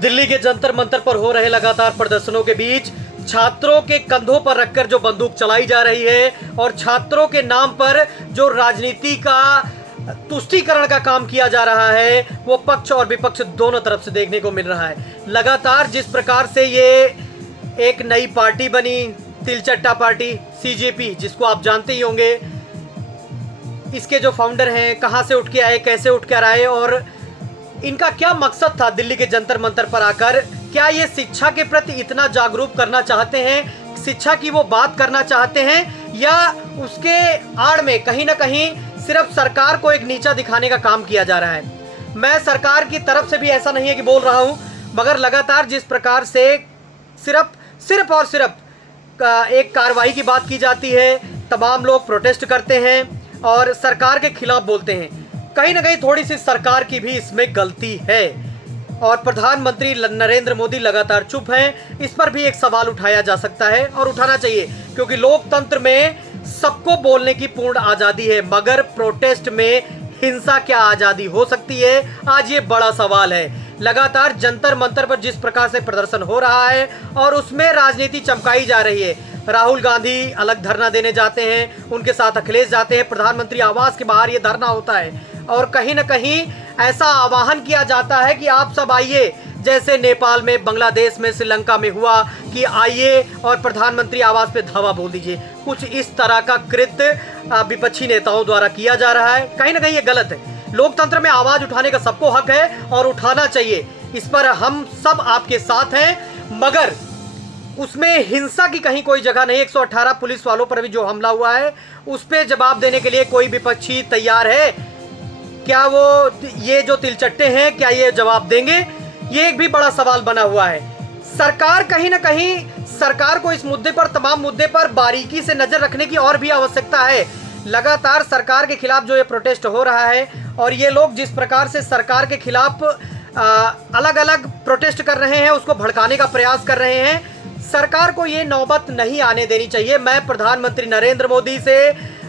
दिल्ली के जंतर मंतर पर हो रहे लगातार प्रदर्शनों के बीच छात्रों के कंधों पर रखकर जो बंदूक चलाई जा रही है और छात्रों के नाम पर जो राजनीति का तुष्टीकरण का काम किया जा रहा है, वो पक्ष और विपक्ष दोनों तरफ से देखने को मिल रहा है। लगातार जिस प्रकार से ये एक नई पार्टी बनी, तिलचट्टा पार्टी सीजेपी, जिसको आप जानते ही होंगे, इसके जो फाउंडर हैं कहां से उठ के आए, कैसे उठ कर आए और इनका क्या मकसद था दिल्ली के जंतर मंतर पर आकर। क्या ये शिक्षा के प्रति इतना जागरूक करना चाहते हैं, शिक्षा की वो बात करना चाहते हैं, या उसके आड़ में कहीं ना कहीं सिर्फ सरकार को एक नीचा दिखाने का काम किया जा रहा है। मैं सरकार की तरफ से भी ऐसा नहीं है कि बोल रहा हूं, मगर लगातार जिस प्रकार से सिर्फ और सिर्फ एक कार्रवाई की बात की जाती है, तमाम लोग प्रोटेस्ट करते हैं और सरकार के खिलाफ बोलते हैं, कहीं ना कहीं थोड़ी सी सरकार की भी इसमें गलती है। और प्रधानमंत्री नरेंद्र मोदी लगातार चुप हैं। इस पर भी एक सवाल उठाया जा सकता है और उठाना चाहिए, क्योंकि लोकतंत्र में सबको बोलने की पूर्ण आज़ादी है, मगर प्रोटेस्ट में हिंसा क्या आज़ादी हो सकती है, आज ये बड़ा सवाल है। लगातार जंतर मंतर पर जिस प्रकार से प्रदर्शन हो रहा है और उसमें राजनीति चमकाई जा रही है। राहुल गांधी अलग धरना देने जाते हैं, उनके साथ अखिलेश जाते हैं, प्रधानमंत्री आवास के बाहर ये धरना होता है और कहीं ना कहीं ऐसा आह्वान किया जाता है कि आप सब आइए, जैसे नेपाल में, बांग्लादेश में, श्रीलंका में हुआ कि आइए और प्रधानमंत्री आवास पे धावा बोल दीजिए। कुछ इस तरह का कृत्य विपक्षी नेताओं द्वारा किया जा रहा है। कहीं ना कहीं ये गलत है। लोकतंत्र में आवाज उठाने का सबको हक है और उठाना चाहिए, इस पर हम सब आपके साथ हैं, मगर उसमें हिंसा की कहीं कोई जगह नहीं। 118 पुलिस वालों पर भी जो हमला हुआ है, उस पर जवाब देने के लिए कोई विपक्षी तैयार है क्या? वो ये जो तिलचट्टे हैं, क्या ये जवाब देंगे? ये एक भी बड़ा सवाल बना हुआ है। सरकार कहीं ना कहीं, सरकार को इस मुद्दे पर, तमाम मुद्दे पर बारीकी से नजर रखने की और भी आवश्यकता है। लगातार सरकार के खिलाफ जो ये प्रोटेस्ट हो रहा है और ये लोग जिस प्रकार से सरकार के खिलाफ अलग अलग प्रोटेस्ट कर रहे हैं, उसको भड़काने का प्रयास कर रहे हैं, सरकार को ये नौबत नहीं आने देनी चाहिए। मैं प्रधानमंत्री नरेंद्र मोदी से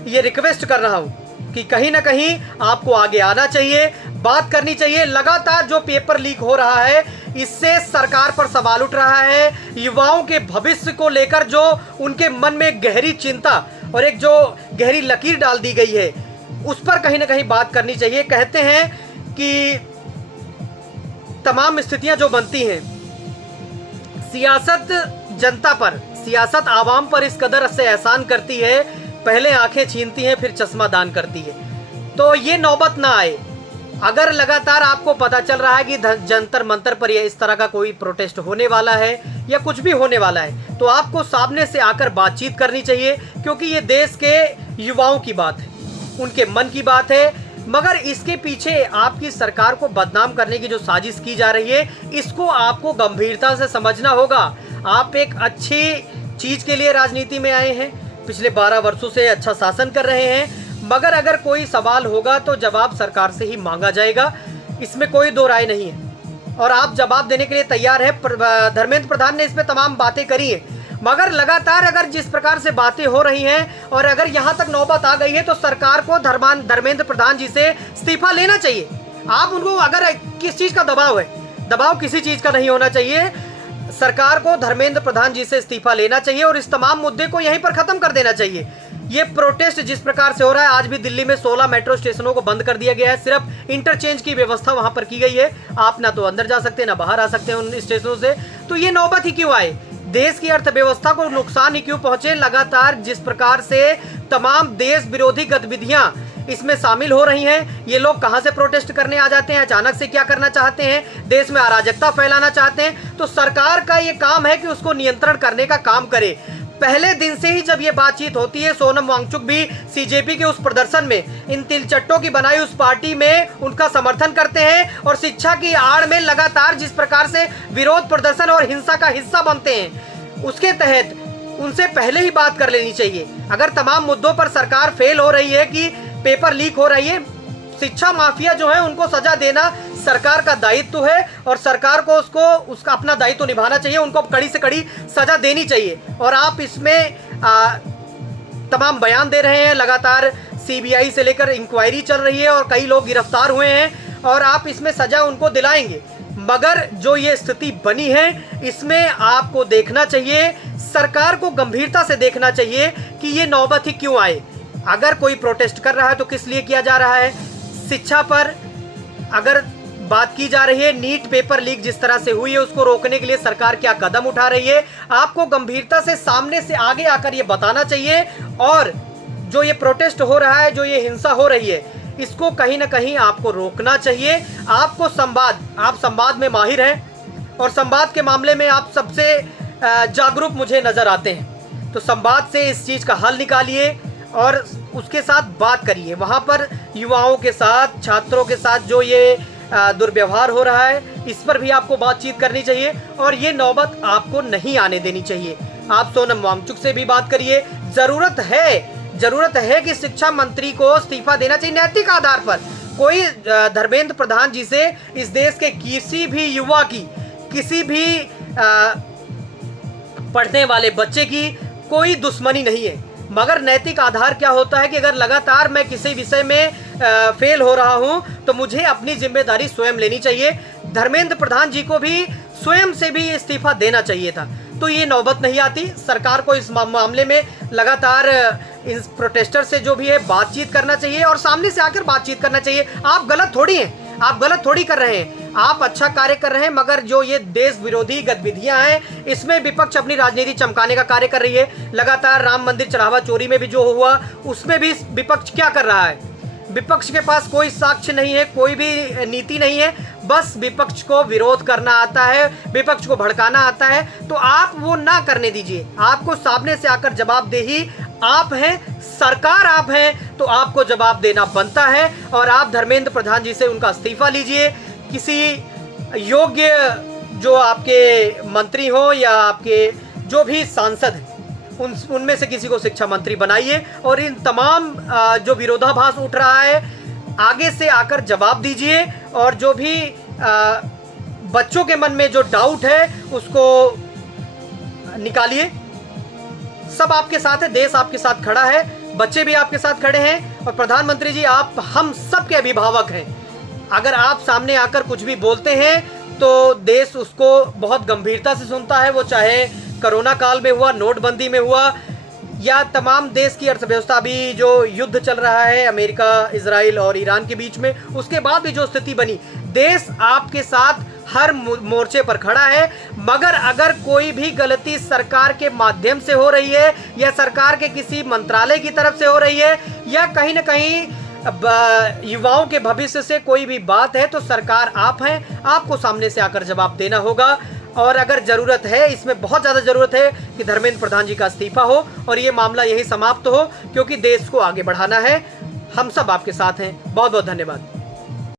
ये रिक्वेस्ट कर रहा हूँ कि कहीं ना कहीं आपको आगे आना चाहिए, बात करनी चाहिए। लगातार जो पेपर लीक हो रहा है, इससे सरकार पर सवाल उठ रहा है। युवाओं के भविष्य को लेकर जो उनके मन में गहरी चिंता और एक जो गहरी लकीर डाल दी गई है, उस पर कहीं ना कहीं बात करनी चाहिए। कहते हैं कि तमाम स्थितियां जो बनती हैं, सियासत जनता पर, सियासत आवाम पर इस कदर से एहसान करती है, पहले आंखें छीनती हैं फिर चश्मा दान करती है। तो ये नौबत ना आए। अगर लगातार आपको पता चल रहा है कि जंतर मंतर पर ये इस तरह का कोई प्रोटेस्ट होने वाला है या कुछ भी होने वाला है, तो आपको सामने से आकर बातचीत करनी चाहिए, क्योंकि ये देश के युवाओं की बात है, उनके मन की बात है। मगर इसके पीछे आपकी सरकार को बदनाम करने की जो साजिश की जा रही है, इसको आपको गंभीरता से समझना होगा। आप एक अच्छी चीज के लिए राजनीति में आए हैं, पिछले 12 वर्षों से अच्छा शासन कर रहे हैं, मगर अगर कोई सवाल होगा तो जवाब सरकार से ही मांगा जाएगा, इसमें कोई दो राय नहीं है। और आप जवाब देने के लिए तैयार हैं। धर्मेंद्र प्रधान ने इस पे तमाम बातें करी हैं, मगर लगातार अगर जिस प्रकार से बातें हो रही हैं और अगर यहाँ तक नौबत आ गई है, तो सरकार को धर्मेंद्र प्रधान जी से इस्तीफा लेना चाहिए। आप उनको, अगर किस चीज़ का दबाव है, दबाव किसी चीज़ का नहीं होना चाहिए। सरकार को धर्मेंद्र प्रधान जी से इस्तीफा लेना चाहिए और इस तमाम मुद्दे को यहीं पर खत्म कर देना चाहिए। ये प्रोटेस्ट जिस प्रकार से हो रहा है, आज भी दिल्ली में 16 मेट्रो स्टेशनों को बंद कर दिया गया है, सिर्फ इंटरचेंज की व्यवस्था वहां पर की गई है। आप ना तो अंदर जा सकते हैं ना बाहर आ सकते हैं उन स्टेशनों से। तो ये नौबत ही क्यों आए? देश की अर्थव्यवस्था को नुकसान ही क्यों पहुंचे? लगातार जिस प्रकार से तमाम देश विरोधी गतिविधियां इसमें शामिल हो रही हैं, ये लोग कहां से प्रोटेस्ट करने आ जाते हैं, अचानक से क्या करना चाहते हैं, देश में अराजकता फैलाना चाहते हैं। तो सरकार का ये काम है कि उसको नियंत्रण करने का काम करे। पहले दिन से ही जब ये बातचीत होती है, सोनम वांगचुक भी सीजेपी के उस प्रदर्शन में, इन तिलचट्टों की बनाई उस पार्टी में उनका समर्थन करते हैं और शिक्षा की आड़ में लगातार जिस प्रकार से विरोध प्रदर्शन और हिंसा का हिस्सा बनते हैं, उसके तहत उनसे पहले ही बात कर लेनी चाहिए। अगर तमाम मुद्दों पर सरकार फेल हो रही है, कि पेपर लीक हो रही है, शिक्षा माफिया जो है उनको सजा देना सरकार का दायित्व है और सरकार को उसका अपना दायित्व निभाना चाहिए, उनको कड़ी से कड़ी सजा देनी चाहिए। और आप इसमें तमाम बयान दे रहे हैं, लगातार सीबीआई से लेकर इंक्वायरी चल रही है और कई लोग गिरफ्तार हुए हैं और आप इसमें सजा उनको दिलाएंगे। मगर जो ये स्थिति बनी है इसमें आपको देखना चाहिए, सरकार को गंभीरता से देखना चाहिए कि ये नौबत ही क्यों आए। अगर कोई प्रोटेस्ट कर रहा है तो किस लिए किया जा रहा है। शिक्षा पर अगर बात की जा रही है, नीट पेपर लीक जिस तरह से हुई है उसको रोकने के लिए सरकार क्या कदम उठा रही है, आपको गंभीरता से सामने से आगे आकर ये बताना चाहिए। और जो ये प्रोटेस्ट हो रहा है, जो ये हिंसा हो रही है, इसको कहीं ना कहीं आपको रोकना चाहिए। आपको आप संवाद में माहिर हैं और संवाद के मामले में आप सबसे जागरूक मुझे नजर आते हैं। तो संवाद से इस चीज का हल निकालिए और उसके साथ बात करिए। वहां पर युवाओं के साथ, छात्रों के साथ जो ये दुर्व्यवहार हो रहा है, इस पर भी आपको बातचीत करनी चाहिए और ये नौबत आपको नहीं आने देनी चाहिए। आप सोनम वांगचुक से भी बात करिए। जरूरत है कि शिक्षा मंत्री को इस्तीफा देना चाहिए नैतिक आधार पर। कोई धर्मेंद्र प्रधान जी से इस देश के किसी भी युवा की, किसी भी पढ़ने वाले बच्चे की कोई दुश्मनी नहीं है। मगर नैतिक आधार क्या होता है कि अगर लगातार मैं किसी विषय में फेल हो रहा हूं तो मुझे अपनी जिम्मेदारी स्वयं लेनी चाहिए। धर्मेंद्र प्रधान जी को भी स्वयं से भी इस्तीफा देना चाहिए था, तो ये नौबत नहीं आती। सरकार को इस मामले में लगातार इन प्रोटेस्टर से जो भी है बातचीत करना चाहिए और सामने से आकर बातचीत करना चाहिए। आप गलत थोड़ी हैं, आप गलत थोड़ी कर रहे हैं, आप अच्छा कार्य कर रहे हैं। मगर जो ये देश विरोधी गतिविधियां हैं इसमें विपक्ष अपनी राजनीति चमकाने का कार्य कर रही है। लगातार राम मंदिर चढ़ावा चोरी में भी जो हुआ उसमें भी विपक्ष क्या कर रहा है। विपक्ष के पास कोई साक्ष्य नहीं है, कोई भी नीति नहीं है, बस विपक्ष को विरोध करना आता है, विपक्ष को भड़काना आता है। तो आप वो ना करने दीजिए। आपको सामने से आकर जवाबदेही, आप हैं सरकार, आप हैं तो आपको जवाब देना बनता है। और आप धर्मेंद्र प्रधान जी से उनका इस्तीफा लीजिए। किसी योग्य जो आपके मंत्री हो या आपके जो भी सांसद हैं उनमें से किसी को शिक्षा मंत्री बनाइए और इन तमाम जो विरोधाभास उठ रहा है आगे से आकर जवाब दीजिए। और जो भी बच्चों के मन में जो डाउट है उसको निकालिए। सब आपके साथ है, देश आपके साथ खड़ा है, बच्चे भी आपके साथ खड़े हैं और प्रधानमंत्री जी आप हम सब के अभिभावक हैं। अगर आप सामने आकर कुछ भी बोलते हैं तो देश उसको बहुत गंभीरता से सुनता है। वो चाहे कोरोना काल में हुआ, नोटबंदी में हुआ या तमाम देश की अर्थव्यवस्था भी जो युद्ध चल रहा है अमेरिका, इजराइल और ईरान के बीच में, उसके बाद भी जो स्थिति बनी, देश आपके साथ हर मोर्चे पर खड़ा है। मगर अगर कोई भी गलती सरकार के माध्यम से हो रही है या सरकार के किसी मंत्रालय की तरफ से हो रही है या कहीं ना कहीं युवाओं के भविष्य से कोई भी बात है तो सरकार आप हैं, आपको सामने से आकर जवाब देना होगा। और अगर ज़रूरत है, इसमें बहुत ज़्यादा ज़रूरत है कि धर्मेंद्र प्रधान जी का इस्तीफा हो और ये मामला यही समाप्त हो, क्योंकि देश को आगे बढ़ाना है। हम सब आपके साथ हैं। बहुत बहुत धन्यवाद।